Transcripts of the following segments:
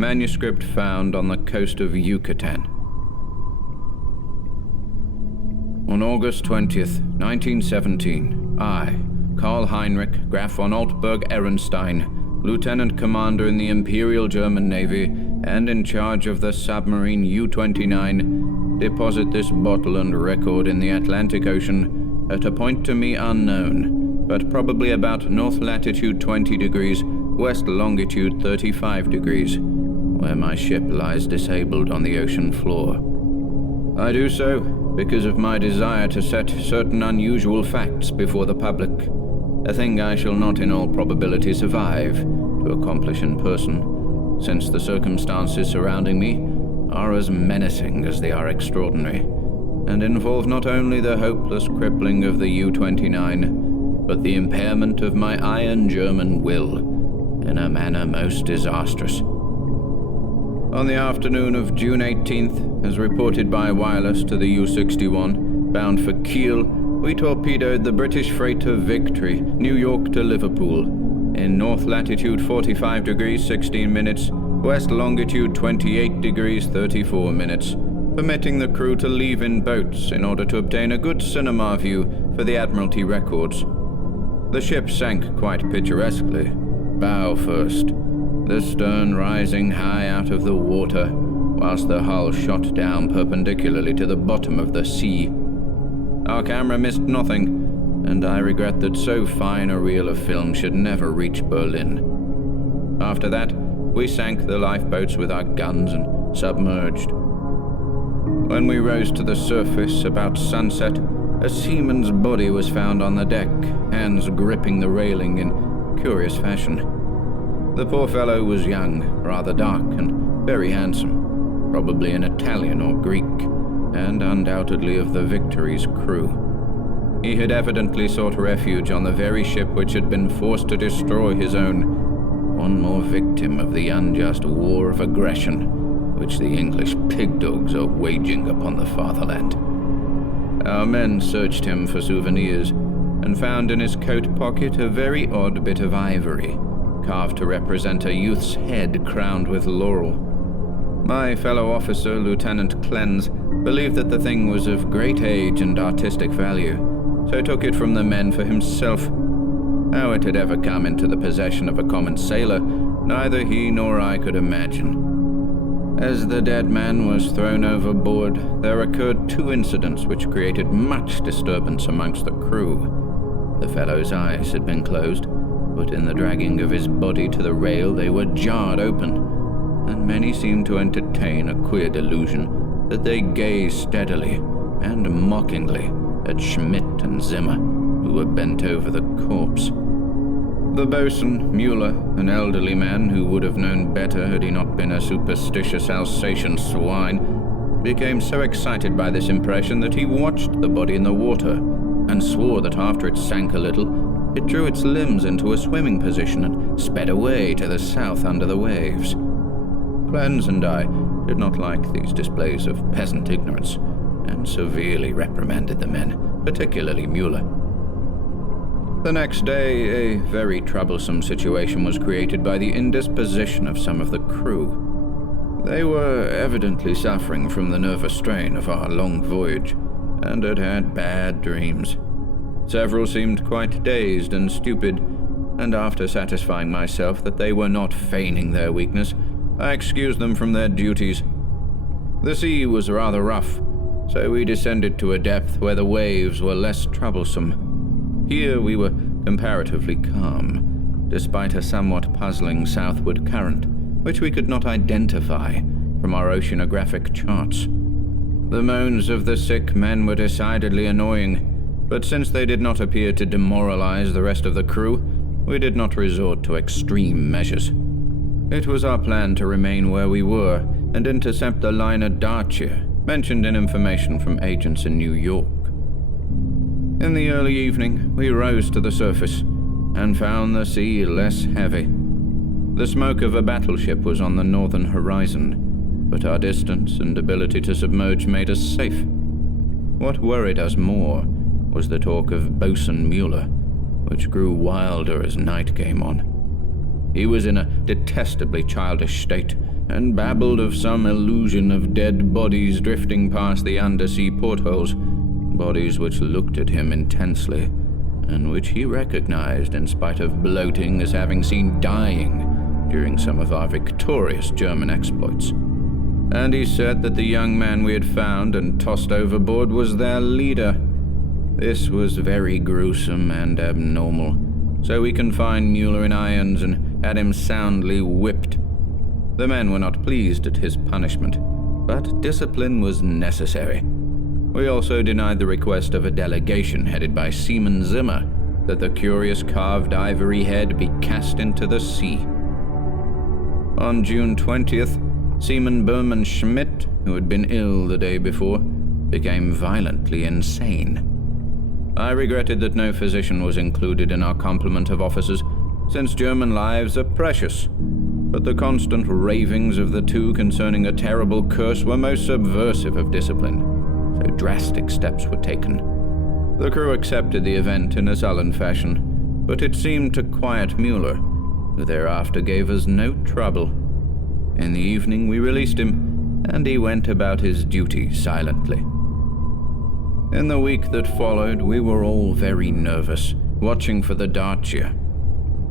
manuscript found on the coast of Yucatan. On August 20th, 1917, I, Karl Heinrich Graf von Altberg-Ehrenstein, Lieutenant Commander in the Imperial German Navy and in charge of the submarine U-29, deposit this bottle and record in the Atlantic Ocean at a point to me unknown, but probably about north latitude 20 degrees, west longitude 35 degrees, where my ship lies disabled on the ocean floor. I do so because of my desire to set certain unusual facts before the public, a thing I shall not in all probability survive to accomplish in person, since the circumstances surrounding me are as menacing as they are extraordinary, and involve not only the hopeless crippling of the U-29, but the impairment of my iron German will in a manner most disastrous. On the afternoon of June 18th, as reported by wireless to the U-61, bound for Kiel, we torpedoed the British freighter Victory, New York to Liverpool, in north latitude 45 degrees 16 minutes, west longitude 28 degrees 34 minutes, permitting the crew to leave in boats in order to obtain a good cinema view for the Admiralty records. The ship sank quite picturesquely, bow first, the stern rising high out of the water, whilst the hull shot down perpendicularly to the bottom of the sea. Our camera missed nothing, and I regret that so fine a reel of film should never reach Berlin. After that, we sank the lifeboats with our guns and submerged. When we rose to the surface about sunset, a seaman's body was found on the deck, hands gripping the railing in curious fashion. The poor fellow was young, rather dark, and very handsome, probably an Italian or Greek, and undoubtedly of the Victory's crew. He had evidently sought refuge on the very ship which had been forced to destroy his own, one more victim of the unjust war of aggression which the English pig-dogs are waging upon the fatherland. Our men searched him for souvenirs, and found in his coat pocket a very odd bit of ivory, carved to represent a youth's head crowned with laurel. My fellow officer, Lieutenant Clens, believed that the thing was of great age and artistic value, so took it from the men for himself. How it had ever come into the possession of a common sailor, neither he nor I could imagine. As the dead man was thrown overboard, there occurred two incidents which created much disturbance amongst the crew. The fellow's eyes had been closed, but in the dragging of his body to the rail they were jarred open, and many seemed to entertain a queer delusion that they gazed steadily and mockingly at Schmidt and Zimmer, who were bent over the corpse. The boatswain, Mueller, an elderly man who would have known better had he not been a superstitious Alsatian swine, became so excited by this impression that he watched the body in the water, and swore that after it sank a little, it drew its limbs into a swimming position and sped away to the south under the waves. Clens and I did not like these displays of peasant ignorance, and severely reprimanded the men, particularly Mueller. The next day, a very troublesome situation was created by the indisposition of some of the crew. They were evidently suffering from the nervous strain of our long voyage, and had had bad dreams. Several seemed quite dazed and stupid, and after satisfying myself that they were not feigning their weakness, I excused them from their duties. The sea was rather rough, so we descended to a depth where the waves were less troublesome. Here we were comparatively calm, despite a somewhat puzzling southward current, which we could not identify from our oceanographic charts. The moans of the sick men were decidedly annoying, but since they did not appear to demoralize the rest of the crew, we did not resort to extreme measures. It was our plan to remain where we were and intercept the liner Dacia, mentioned in information from agents in New York. In the early evening, we rose to the surface and found the sea less heavy. The smoke of a battleship was on the northern horizon, but our distance and ability to submerge made us safe. What worried us more was the talk of Boatswain Mueller, which grew wilder as night came on. He was in a detestably childish state, and babbled of some illusion of dead bodies drifting past the undersea portholes, bodies which looked at him intensely, and which he recognized in spite of bloating as having seen dying during some of our victorious German exploits. And he said that the young man we had found and tossed overboard was their leader. This was very gruesome and abnormal, so we confined Mueller in irons and had him soundly whipped. The men were not pleased at his punishment, but discipline was necessary. We also denied the request of a delegation headed by Seaman Zimmer that the curious carved ivory head be cast into the sea. On June 20th, Seaman Berman Schmidt, who had been ill the day before, became violently insane. I regretted that no physician was included in our complement of officers, since German lives are precious, but the constant ravings of the two concerning a terrible curse were most subversive of discipline, so drastic steps were taken. The crew accepted the event in a sullen fashion, but it seemed to quiet Mueller, who thereafter gave us no trouble. In the evening we released him, and he went about his duty silently. In the week that followed, we were all very nervous, watching for the Dacia.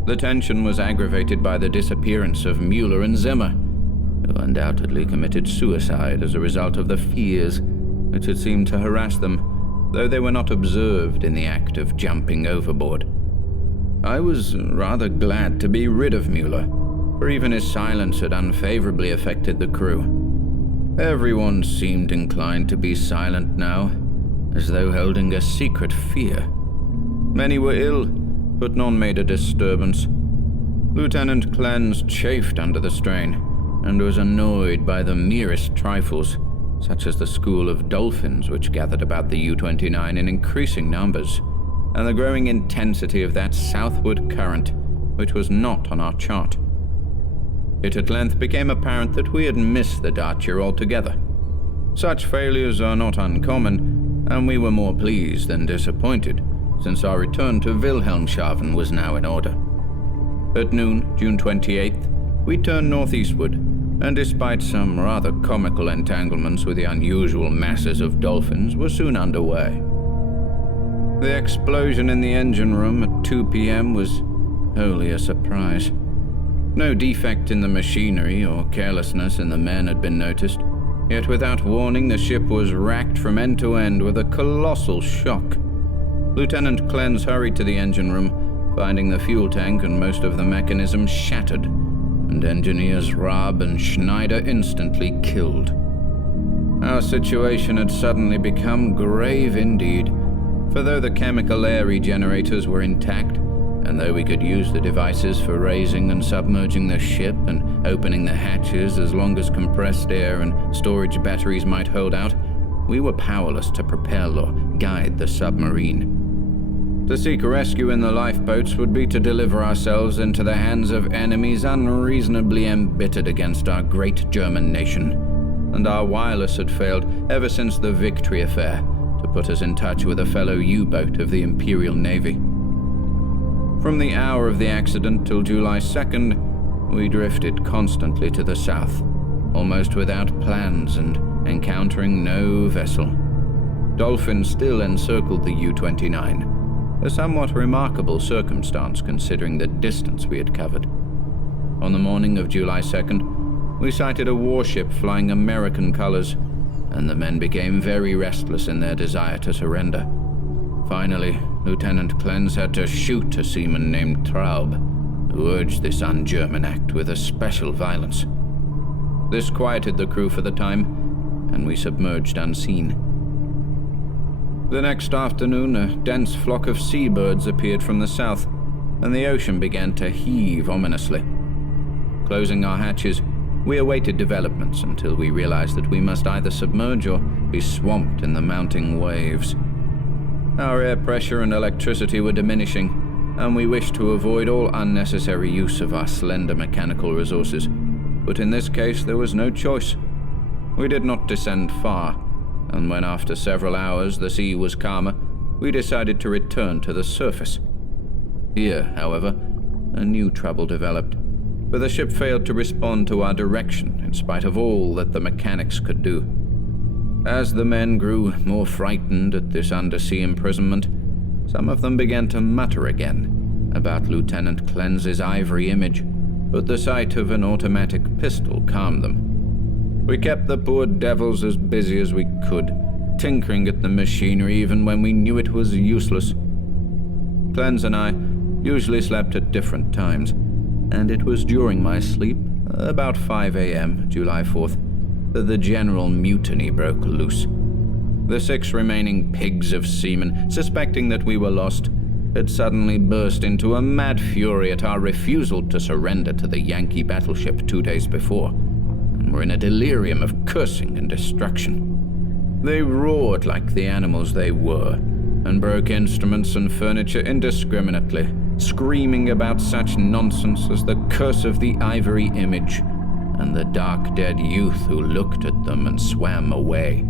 The tension was aggravated by the disappearance of Mueller and Zimmer, who undoubtedly committed suicide as a result of the fears which had seemed to harass them, though they were not observed in the act of jumping overboard. I was rather glad to be rid of Mueller, for even his silence had unfavorably affected the crew. Everyone seemed inclined to be silent now, as though holding a secret fear. Many were ill, but none made a disturbance. Lieutenant Clens chafed under the strain, and was annoyed by the merest trifles, such as the school of dolphins which gathered about the U-29 in increasing numbers, and the growing intensity of that southward current, which was not on our chart. It at length became apparent that we had missed the Dacia altogether. Such failures are not uncommon, and we were more pleased than disappointed, since our return to Wilhelmshaven was now in order. At noon, June 28th, we turned northeastward, and despite some rather comical entanglements with the unusual masses of dolphins, were soon underway. The explosion in the engine room at 2 p.m. was wholly a surprise. No defect in the machinery or carelessness in the men had been noticed, yet without warning the ship was racked from end to end with a colossal shock. Lieutenant Clens hurried to the engine room, finding the fuel tank and most of the mechanism shattered, and engineers Raab and Schneider instantly killed. Our situation had suddenly become grave indeed, for though the chemical air regenerators were intact, and though we could use the devices for raising and submerging the ship and opening the hatches as long as compressed air and storage batteries might hold out, we were powerless to propel or guide the submarine. To seek rescue in the lifeboats would be to deliver ourselves into the hands of enemies unreasonably embittered against our great German nation, and our wireless had failed ever since the Victory affair to put us in touch with a fellow U-boat of the Imperial Navy. From the hour of the accident till July 2nd, we drifted constantly to the south, almost without plans and encountering no vessel. Dolphins still encircled the U-29, a somewhat remarkable circumstance considering the distance we had covered. On the morning of July 2nd, we sighted a warship flying American colors, and the men became very restless in their desire to surrender. Finally, Lieutenant Clens had to shoot a seaman named Traub, who urged this un-German act with especial violence. This quieted the crew for the time, and we submerged unseen. The next afternoon, a dense flock of seabirds appeared from the south, and the ocean began to heave ominously. Closing our hatches, we awaited developments until we realized that we must either submerge or be swamped in the mounting waves. Our air pressure and electricity were diminishing, and we wished to avoid all unnecessary use of our slender mechanical resources. But in this case, there was no choice. We did not descend far, and when after several hours the sea was calmer, we decided to return to the surface. Here, however, a new trouble developed. for the ship failed to respond to our direction in spite of all that the mechanics could do. As the men grew more frightened at this undersea imprisonment, some of them began to mutter again about Lieutenant Clens's ivory image, but the sight of an automatic pistol calmed them. We kept the poor devils as busy as we could, tinkering at the machinery even when we knew it was useless. Clens and I usually slept at different times, and it was during my sleep, about 5 a.m., July 4th, that the general mutiny broke loose. The 6 remaining pigs of seamen, suspecting that we were lost, had suddenly burst into a mad fury at our refusal to surrender to the Yankee battleship 2 days before, and were in a delirium of cursing and destruction. They roared like the animals they were, and broke instruments and furniture indiscriminately, screaming about such nonsense as the curse of the ivory image, and the dark dead youth who looked at them and swam away.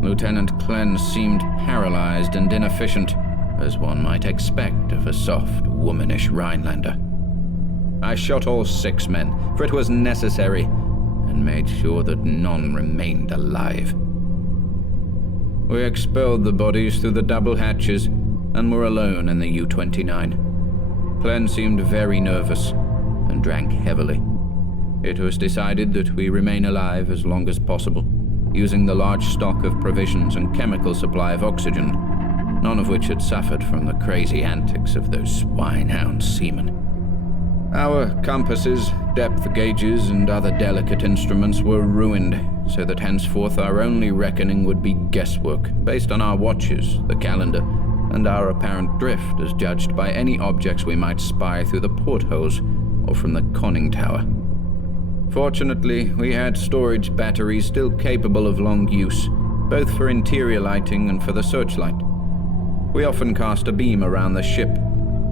Lieutenant Clens seemed paralyzed and inefficient, as one might expect of a soft, womanish Rhinelander. I shot all 6 men, for it was necessary, and made sure that none remained alive. We expelled the bodies through the double hatches and were alone in the U-29. Clens seemed very nervous and drank heavily. It was decided that we remain alive as long as possible, using the large stock of provisions and chemical supply of oxygen, none of which had suffered from the crazy antics of those swine-hound seamen. Our compasses, depth gauges, and other delicate instruments were ruined, so that henceforth our only reckoning would be guesswork, based on our watches, the calendar, and our apparent drift as judged by any objects we might spy through the portholes or from the conning tower. Fortunately, we had storage batteries still capable of long use, both for interior lighting and for the searchlight. We often cast a beam around the ship,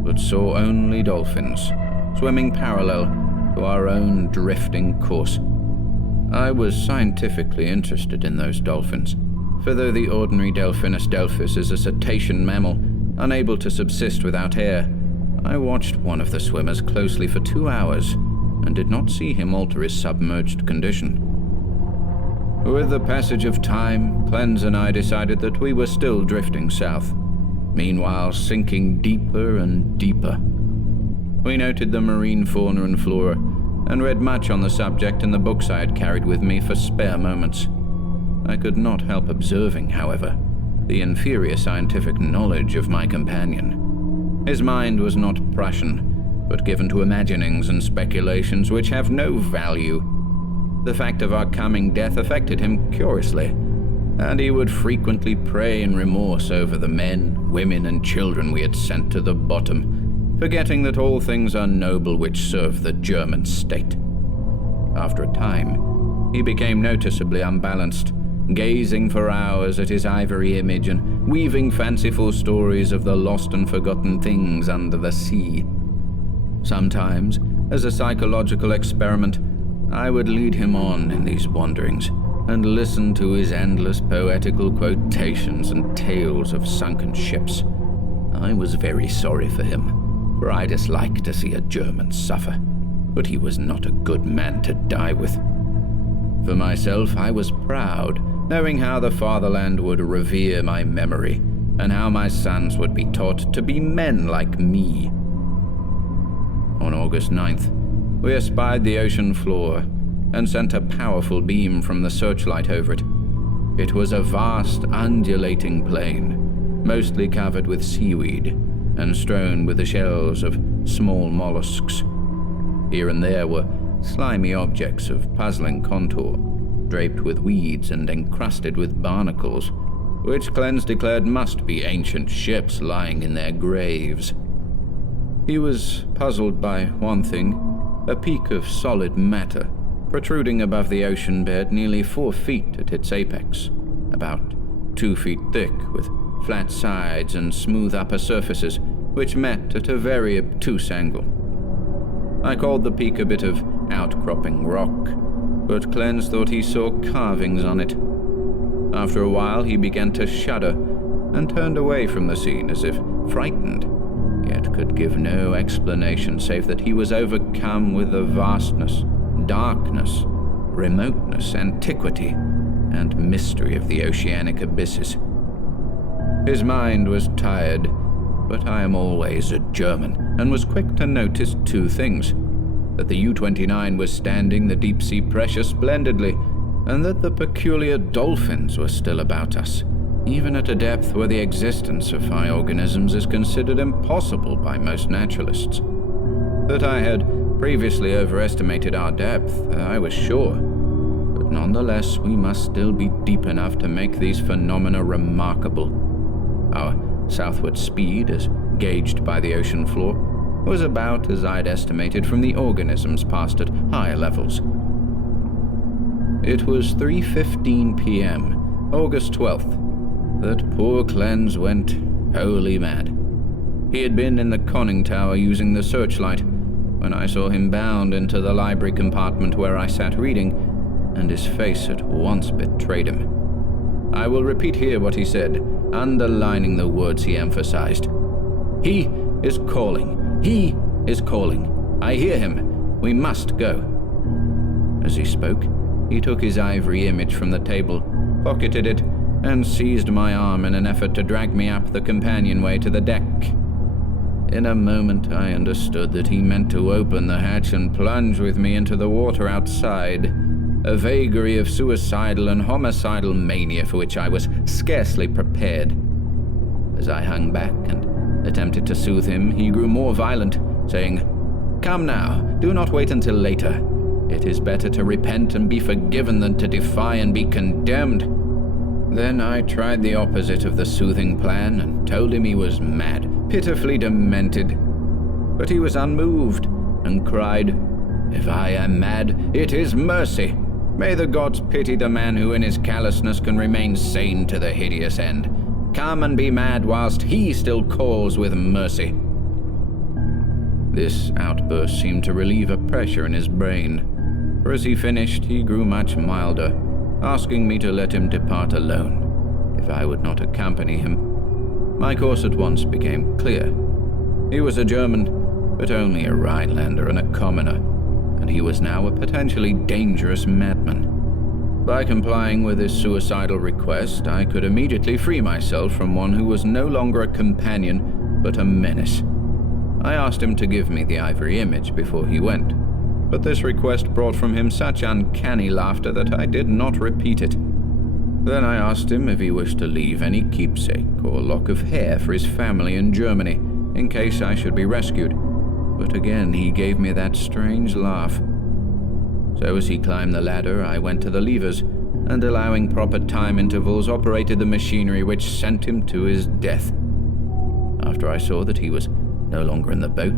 but saw only dolphins, swimming parallel to our own drifting course. I was scientifically interested in those dolphins, for though the ordinary Delphinus delphis is a cetacean mammal, unable to subsist without air, I watched one of the swimmers closely for 2 hours, and did not see him alter his submerged condition. With the passage of time, Clens and I decided that we were still drifting south, meanwhile sinking deeper and deeper. We noted the marine fauna and flora, and read much on the subject in the books I had carried with me for spare moments. I could not help observing, however, the inferior scientific knowledge of my companion. His mind was not Prussian, but given to imaginings and speculations which have no value. The fact of our coming death affected him curiously, and he would frequently pray in remorse over the men, women, and children we had sent to the bottom, forgetting that all things are noble which serve the German state. After a time, he became noticeably unbalanced, gazing for hours at his ivory image and weaving fanciful stories of the lost and forgotten things under the sea. Sometimes, as a psychological experiment, I would lead him on in these wanderings and listen to his endless poetical quotations and tales of sunken ships. I was very sorry for him, for I disliked to see a German suffer, but he was not a good man to die with. For myself, I was proud, knowing how the fatherland would revere my memory, and how my sons would be taught to be men like me. On August 9th, we espied the ocean floor and sent a powerful beam from the searchlight over it. It was a vast, undulating plain, mostly covered with seaweed and strewn with the shells of small mollusks. Here and there were slimy objects of puzzling contour, draped with weeds and encrusted with barnacles, which Clens declared must be ancient ships lying in their graves. He was puzzled by one thing, a peak of solid matter, protruding above the ocean bed nearly 4 feet at its apex, about 2 feet thick, with flat sides and smooth upper surfaces, which met at a very obtuse angle. I called the peak a bit of outcropping rock, but Clens thought he saw carvings on it. After a while, he began to shudder and turned away from the scene as if frightened, yet that could give no explanation save that he was overcome with the vastness, darkness, remoteness, antiquity, and mystery of the oceanic abysses. His mind was tired, but I am always a German, and was quick to notice two things: that the U-29 was standing the deep-sea pressure splendidly, and that the peculiar dolphins were still about us, even at a depth where the existence of high organisms is considered impossible by most naturalists. That I had previously overestimated our depth, I was sure, but nonetheless we must still be deep enough to make these phenomena remarkable. Our southward speed, as gauged by the ocean floor, was about as I'd estimated from the organisms passed at higher levels. It was 3:15 p.m., August 12th, that poor Clens went wholly mad. He had been in the conning tower using the searchlight when I saw him bound into the library compartment where I sat reading, and his face at once betrayed him. I will repeat here what he said, underlining the words he emphasized. "He is calling. He is calling. I hear him. We must go." As he spoke, he took his ivory image from the table, pocketed it, and seized my arm in an effort to drag me up the companionway to the deck. In a moment I understood that he meant to open the hatch and plunge with me into the water outside, a vagary of suicidal and homicidal mania for which I was scarcely prepared. As I hung back and attempted to soothe him, he grew more violent, saying, "Come now, do not wait until later. It is better to repent and be forgiven than to defy and be condemned." Then I tried the opposite of the soothing plan and told him he was mad, pitifully demented. But he was unmoved and cried, "If I am mad, it is mercy. May the gods pity the man who in his callousness can remain sane to the hideous end. Come and be mad whilst he still calls with mercy." This outburst seemed to relieve a pressure in his brain, for as he finished he grew much milder, asking me to let him depart alone, if I would not accompany him. My course at once became clear. He was a German, but only a Rhinelander and a commoner, and he was now a potentially dangerous madman. By complying with his suicidal request, I could immediately free myself from one who was no longer a companion, but a menace. I asked him to give me the ivory image before he went, but this request brought from him such uncanny laughter that I did not repeat it. Then I asked him if he wished to leave any keepsake or lock of hair for his family in Germany, in case I should be rescued, but again he gave me that strange laugh. So as he climbed the ladder, I went to the levers, and allowing proper time intervals, operated the machinery which sent him to his death. After I saw that he was no longer in the boat,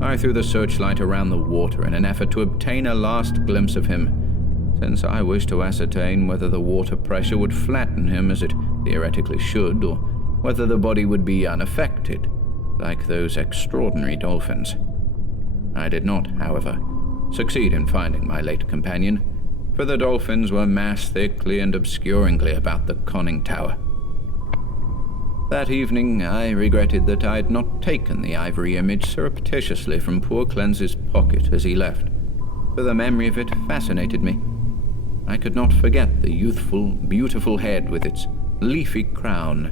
I threw the searchlight around the water in an effort to obtain a last glimpse of him, since I wished to ascertain whether the water pressure would flatten him as it theoretically should, or whether the body would be unaffected, like those extraordinary dolphins. I did not, however, succeed in finding my late companion, for the dolphins were massed thickly and obscuringly about the conning tower. That evening I regretted that I had not taken the ivory image surreptitiously from poor Clens's pocket as he left, for the memory of it fascinated me. I could not forget the youthful, beautiful head with its leafy crown,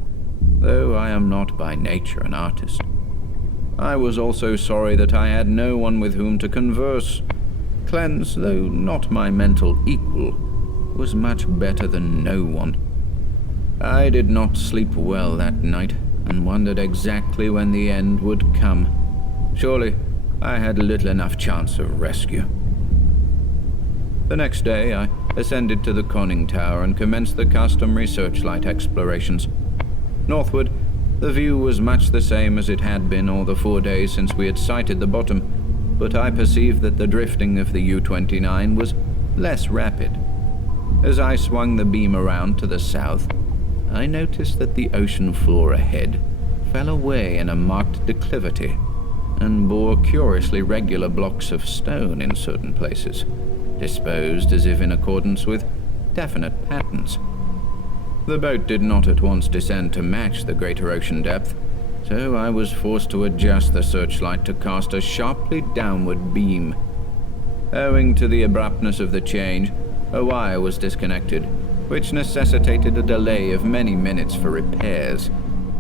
though I am not by nature an artist. I was also sorry that I had no one with whom to converse. Clens, though not my mental equal, was much better than no one. I did not sleep well that night, and wondered exactly when the end would come. Surely I had little enough chance of rescue. The next day I ascended to the conning tower and commenced the customary searchlight explorations. Northward, the view was much the same as it had been all the 4 days since we had sighted the bottom, but I perceived that the drifting of the U-29 was less rapid. As I swung the beam around to the south, I noticed that the ocean floor ahead fell away in a marked declivity and bore curiously regular blocks of stone in certain places, disposed as if in accordance with definite patterns. The boat did not at once descend to match the greater ocean depth, so I was forced to adjust the searchlight to cast a sharply downward beam. Owing to the abruptness of the change, a wire was disconnected, which necessitated a delay of many minutes for repairs,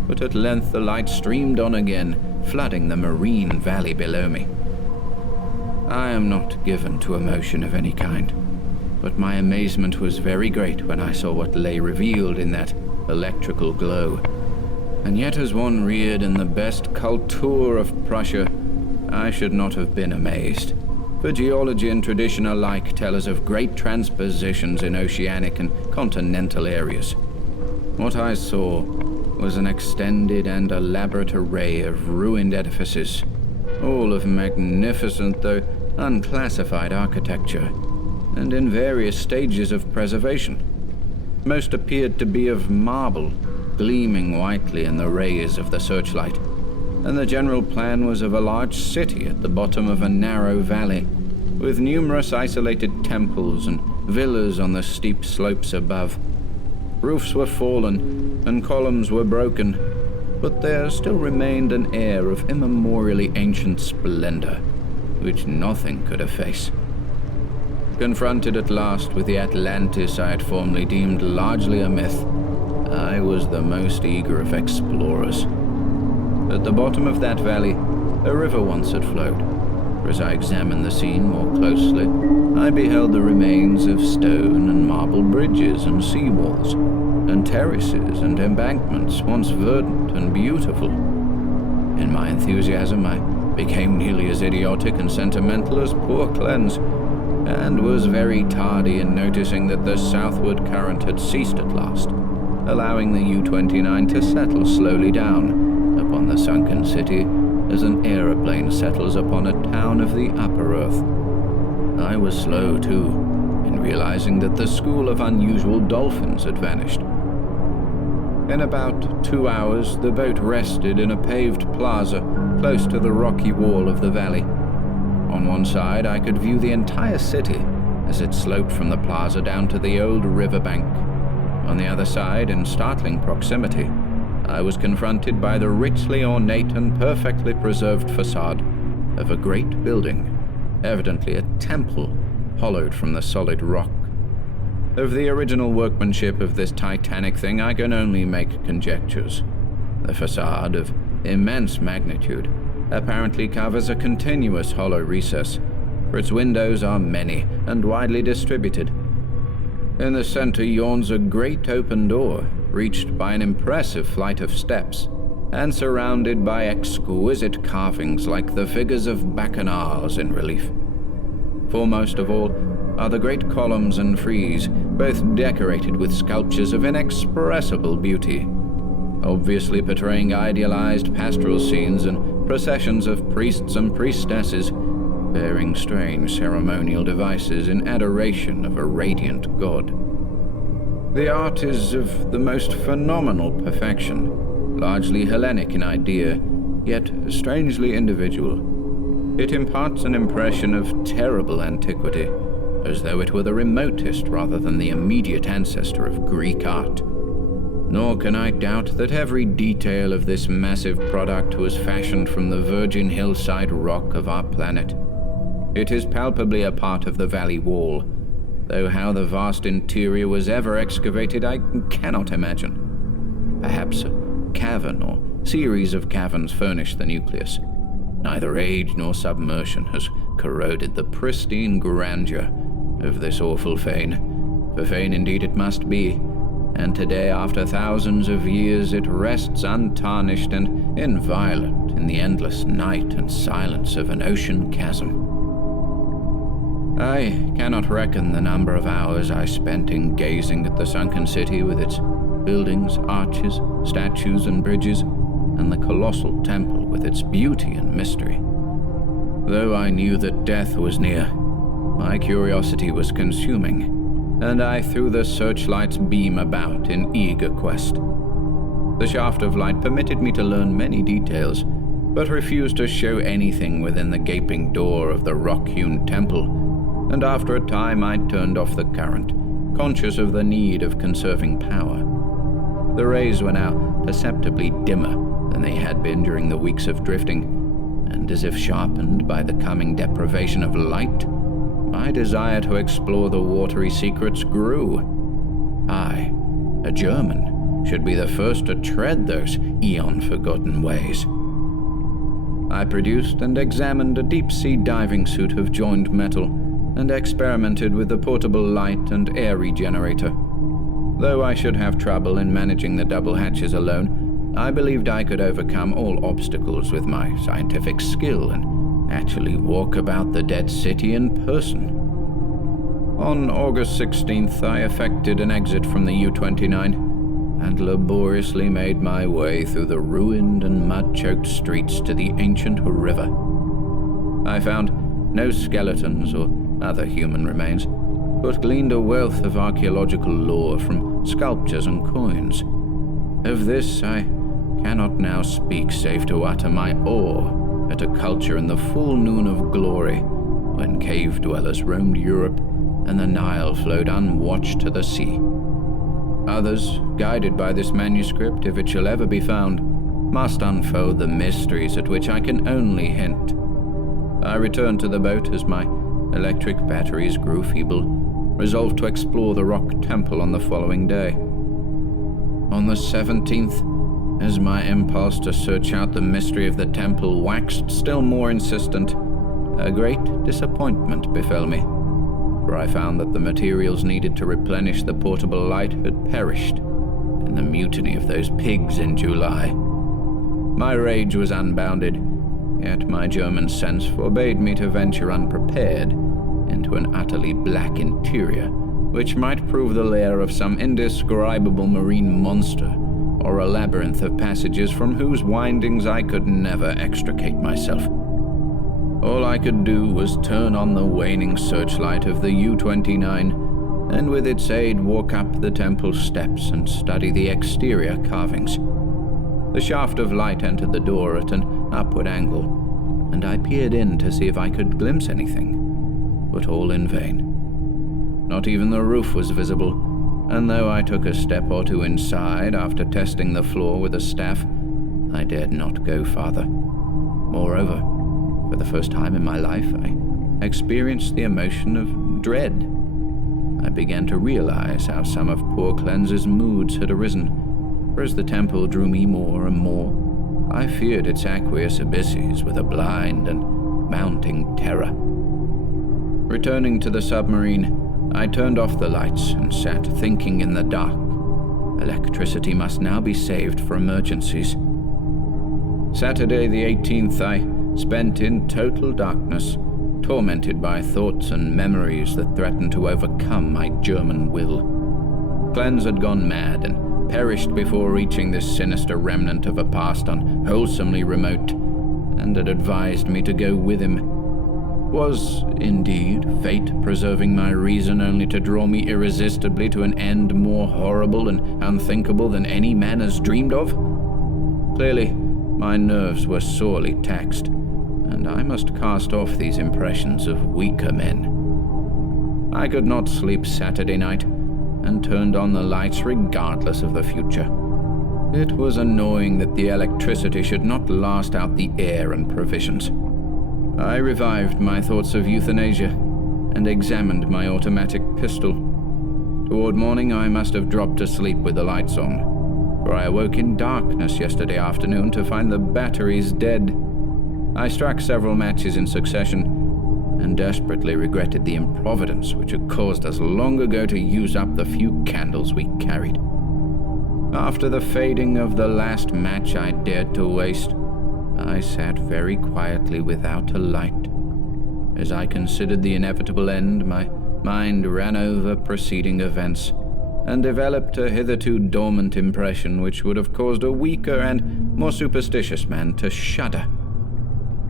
but at length the light streamed on again, flooding the marine valley below me. I am not given to emotion of any kind, but my amazement was very great when I saw what lay revealed in that electrical glow. And yet, as one reared in the best culture of Prussia, I should not have been amazed. For geology and tradition alike tell us of great transpositions in oceanic and continental areas. What I saw was an extended and elaborate array of ruined edifices, all of magnificent though unclassified architecture, and in various stages of preservation. Most appeared to be of marble, gleaming whitely in the rays of the searchlight, and the general plan was of a large city at the bottom of a narrow valley, with numerous isolated temples and villas on the steep slopes above. Roofs were fallen, and columns were broken, but there still remained an air of immemorially ancient splendor, which nothing could efface. Confronted at last with the Atlantis I had formerly deemed largely a myth, I was the most eager of explorers. At the bottom of that valley, a river once had flowed. For as I examined the scene more closely, I beheld the remains of stone and marble bridges and seawalls, and terraces and embankments once verdant and beautiful. In my enthusiasm, I became nearly as idiotic and sentimental as poor Cleanse, and was very tardy in noticing that the southward current had ceased at last, allowing the U-29 to settle slowly down upon the sunken city as an aeroplane settles upon a town of the upper earth. I was slow, too, in realizing that the school of unusual dolphins had vanished. In about 2 hours, the boat rested in a paved plaza close to the rocky wall of the valley. On one side, I could view the entire city as it sloped from the plaza down to the old riverbank. On the other side, in startling proximity, I was confronted by the richly ornate and perfectly preserved facade of a great building, evidently a temple hollowed from the solid rock. Of the original workmanship of this titanic thing, I can only make conjectures. The facade, of immense magnitude, apparently covers a continuous hollow recess, for its windows are many and widely distributed. In the center yawns a great open door, reached by an impressive flight of steps, and surrounded by exquisite carvings like the figures of bacchanals in relief. Foremost of all are the great columns and frieze, both decorated with sculptures of inexpressible beauty, obviously portraying idealized pastoral scenes and processions of priests and priestesses bearing strange ceremonial devices in adoration of a radiant god. The art is of the most phenomenal perfection, largely Hellenic in idea, yet strangely individual. It imparts an impression of terrible antiquity, as though it were the remotest rather than the immediate ancestor of Greek art. Nor can I doubt that every detail of this massive product was fashioned from the virgin hillside rock of our planet. It is palpably a part of the valley wall, though how the vast interior was ever excavated I cannot imagine. Perhaps a cavern or series of caverns furnish the nucleus. Neither age nor submersion has corroded the pristine grandeur of this awful fane, for fane indeed it must be, and today, after thousands of years, it rests untarnished and inviolate in the endless night and silence of an ocean chasm. I cannot reckon the number of hours I spent in gazing at the sunken city with its buildings, arches, statues, and bridges, and the colossal temple with its beauty and mystery. Though I knew that death was near, my curiosity was consuming, and I threw the searchlight's beam about in eager quest. The shaft of light permitted me to learn many details, but refused to show anything within the gaping door of the rock-hewn temple, and after a time I turned off the current, conscious of the need of conserving power. The rays were now perceptibly dimmer than they had been during the weeks of drifting, and as if sharpened by the coming deprivation of light, my desire to explore the watery secrets grew. I, a German, should be the first to tread those eon-forgotten ways. I produced and examined a deep-sea diving suit of joined metal and experimented with the portable light and air regenerator. Though I should have trouble in managing the double hatches alone, I believed I could overcome all obstacles with my scientific skill and actually walk about the dead city in person. On August 16th, I effected an exit from the U-29 and laboriously made my way through the ruined and mud-choked streets to the ancient river. I found no skeletons or other human remains, but gleaned a wealth of archaeological lore from sculptures and coins. Of this I cannot now speak save to utter my awe at a culture in the full noon of glory, when cave dwellers roamed Europe and the Nile flowed unwatched to the sea. Others, guided by this manuscript, if it shall ever be found, must unfold the mysteries at which I can only hint. I returned to the boat as my electric batteries grew feeble, resolved to explore the rock temple on the following day. On the 17th, as my impulse to search out the mystery of the temple waxed still more insistent, a great disappointment befell me, for I found that the materials needed to replenish the portable light had perished in the mutiny of those pigs in July. My rage was unbounded, yet my German sense forbade me to venture unprepared into an utterly black interior, which might prove the lair of some indescribable marine monster, or a labyrinth of passages from whose windings I could never extricate myself. All I could do was turn on the waning searchlight of the U-29, and with its aid walk up the temple steps and study the exterior carvings. The shaft of light entered the door at an upward angle, and I peered in to see if I could glimpse anything, but all in vain. Not even the roof was visible, and though I took a step or two inside after testing the floor with a staff, I dared not go farther. Moreover, for the first time in my life, I experienced the emotion of dread. I began to realize how some of poor Cleanse's moods had arisen, for as the temple drew me more and more, I feared its aqueous abysses with a blind and mounting terror. Returning to the submarine, I turned off the lights and sat thinking in the dark. Electricity must now be saved for emergencies. Saturday the 18th, I spent in total darkness, tormented by thoughts and memories that threatened to overcome my German will. Cleanse had gone mad and perished before reaching this sinister remnant of a past unwholesomely remote, and had advised me to go with him. Was, indeed, fate preserving my reason only to draw me irresistibly to an end more horrible and unthinkable than any man has dreamed of? Clearly, my nerves were sorely taxed, and I must cast off these impressions of weaker men. I could not sleep Saturday night, and turned on the lights regardless of the future. It was annoying that the electricity should not last out the air and provisions. I revived my thoughts of euthanasia, and examined my automatic pistol. Toward morning I must have dropped asleep with the lights on, for I awoke in darkness yesterday afternoon to find the batteries dead. I struck several matches in succession, and desperately regretted the improvidence which had caused us long ago to use up the few candles we carried. After the fading of the last match I dared to waste, I sat very quietly without a light. As I considered the inevitable end, my mind ran over preceding events, and developed a hitherto dormant impression which would have caused a weaker and more superstitious man to shudder.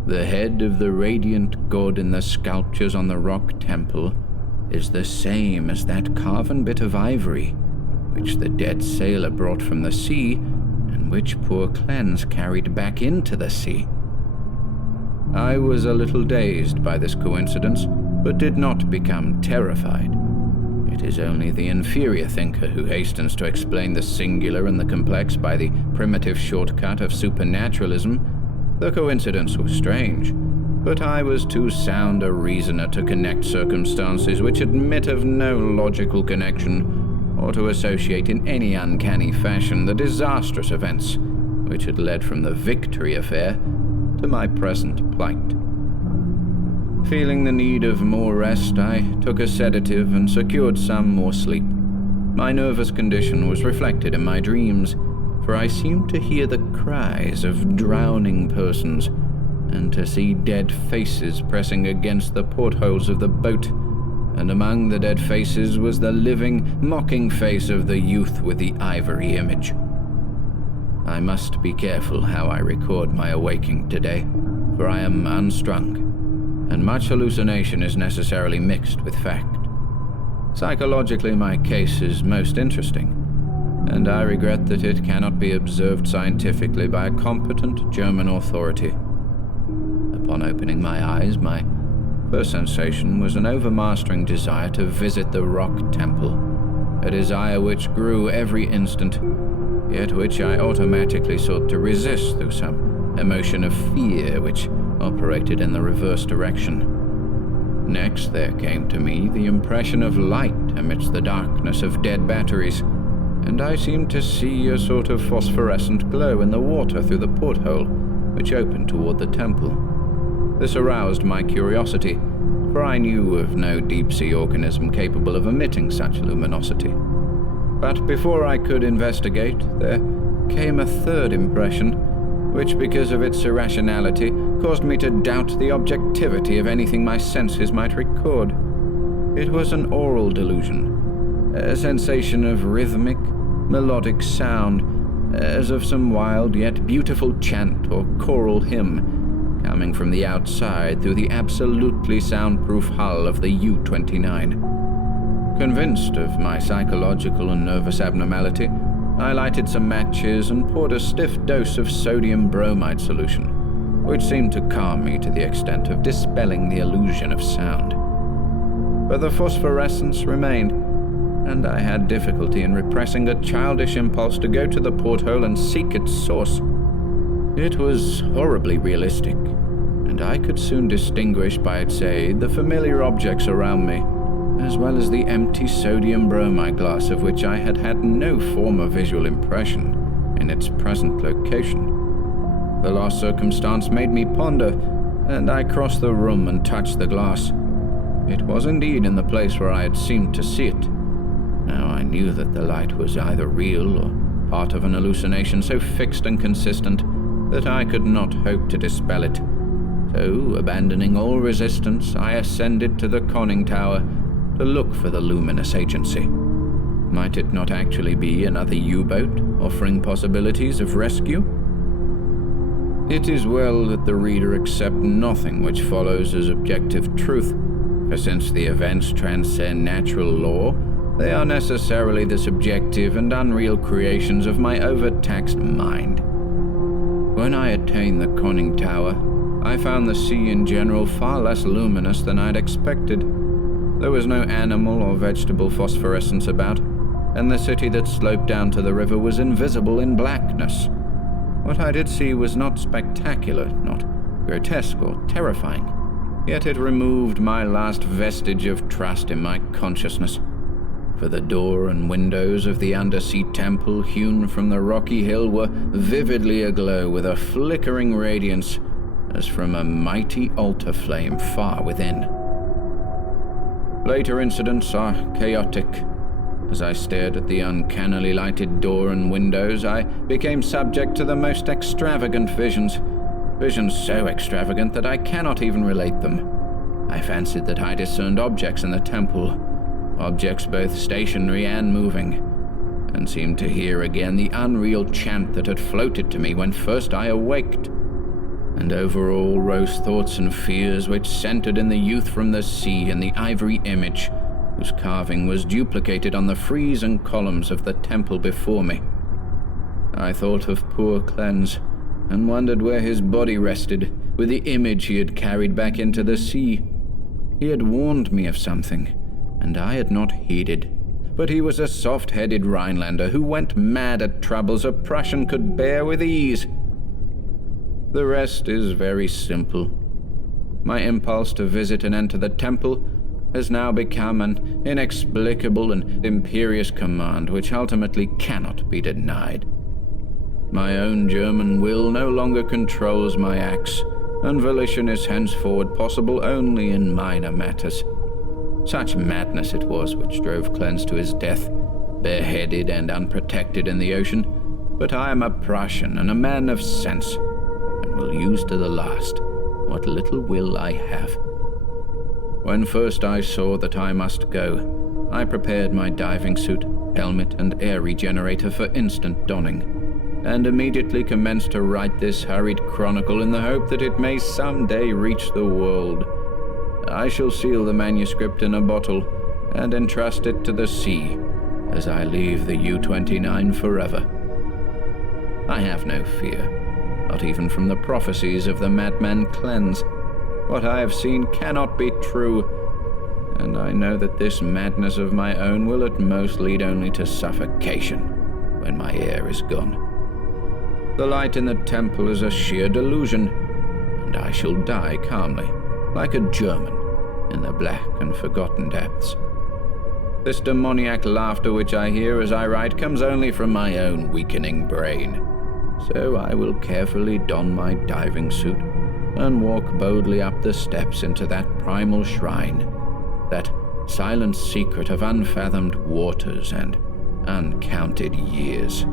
The head of the radiant god in the sculptures on the rock temple is the same as that carven bit of ivory which the dead sailor brought from the sea, and which poor Cleanse carried back into the sea. I was a little dazed by this coincidence, but did not become terrified. It is only the inferior thinker who hastens to explain the singular and the complex by the primitive shortcut of supernaturalism. The coincidence was strange, but I was too sound a reasoner to connect circumstances which admit of no logical connection, or to associate in any uncanny fashion the disastrous events which had led from the Victory affair to my present plight. Feeling the need of more rest, I took a sedative and secured some more sleep. My nervous condition was reflected in my dreams, for I seemed to hear the cries of drowning persons, and to see dead faces pressing against the portholes of the boat, and among the dead faces was the living, mocking face of the youth with the ivory image. I must be careful how I record my awaking today, for I am unstrung, and much hallucination is necessarily mixed with fact. Psychologically, my case is most interesting, and I regret that it cannot be observed scientifically by a competent German authority. Upon opening my eyes, my first sensation was an overmastering desire to visit the rock temple, a desire which grew every instant, yet which I automatically sought to resist through some emotion of fear which operated in the reverse direction. Next, there came to me the impression of light amidst the darkness of dead batteries, and I seemed to see a sort of phosphorescent glow in the water through the porthole which opened toward the temple. This aroused my curiosity, for I knew of no deep-sea organism capable of emitting such luminosity. But before I could investigate, there came a third impression, which, because of its irrationality, caused me to doubt the objectivity of anything my senses might record. It was an aural delusion, a sensation of rhythmic, melodic sound, as of some wild yet beautiful chant or choral hymn, coming from the outside through the absolutely soundproof hull of the U-29. Convinced of my psychological and nervous abnormality, I lighted some matches and poured a stiff dose of sodium bromide solution, which seemed to calm me to the extent of dispelling the illusion of sound. But the phosphorescence remained, and I had difficulty in repressing a childish impulse to go to the porthole and seek its source. It was horribly realistic, and I could soon distinguish by its aid the familiar objects around me, as well as the empty sodium bromide glass of which I had had no former visual impression in its present location. The last circumstance made me ponder, and I crossed the room and touched the glass. It was indeed in the place where I had seemed to see it. Now I knew that the light was either real or part of an hallucination so fixed and consistent that I could not hope to dispel it. So, abandoning all resistance, I ascended to the conning tower to look for the luminous agency. Might it not actually be another U-boat, offering possibilities of rescue? It is well that the reader accept nothing which follows as objective truth, for since the events transcend natural law, they are necessarily the subjective and unreal creations of my overtaxed mind. When I attained the conning tower, I found the sea in general far less luminous than I'd expected. There was no animal or vegetable phosphorescence about, and the city that sloped down to the river was invisible in blackness. What I did see was not spectacular, not grotesque or terrifying, yet it removed my last vestige of trust in my consciousness. For the door and windows of the undersea temple hewn from the rocky hill were vividly aglow with a flickering radiance, as from a mighty altar flame far within. Later incidents are chaotic. As I stared at the uncannily lighted door and windows, I became subject to the most extravagant visions so extravagant that I cannot even relate them. I fancied that I discerned objects in the temple, objects both stationary and moving, and seemed to hear again the unreal chant that had floated to me when first I awaked. And over all rose thoughts and fears which centered in the youth from the sea and the ivory image, whose carving was duplicated on the frieze and columns of the temple before me. I thought of poor Cleanse, and wondered where his body rested, with the image he had carried back into the sea. He had warned me of something, and I had not heeded. But he was a soft-headed Rhinelander who went mad at troubles a Prussian could bear with ease. The rest is very simple. My impulse to visit and enter the temple has now become an inexplicable and imperious command which ultimately cannot be denied. My own German will no longer controls my acts, and volition is henceforward possible only in minor matters. Such madness it was which drove Cleanse to his death, bareheaded and unprotected in the ocean, but I am a Prussian and a man of sense, and will use to the last what little will I have. When first I saw that I must go, I prepared my diving suit, helmet, and air regenerator for instant donning, and immediately commenced to write this hurried chronicle in the hope that it may someday reach the world. I shall seal the manuscript in a bottle and entrust it to the sea as I leave the U-29 forever. I have no fear, not even from the prophecies of the madman Cleanse. What I have seen cannot be true, and I know that this madness of my own will at most lead only to suffocation when my air is gone. The light in the temple is a sheer delusion, and I shall die calmly, like a German, in the black and forgotten depths. This demoniac laughter which I hear as I write comes only from my own weakening brain. So I will carefully don my diving suit and walk boldly up the steps into that primal shrine, that silent secret of unfathomed waters and uncounted years.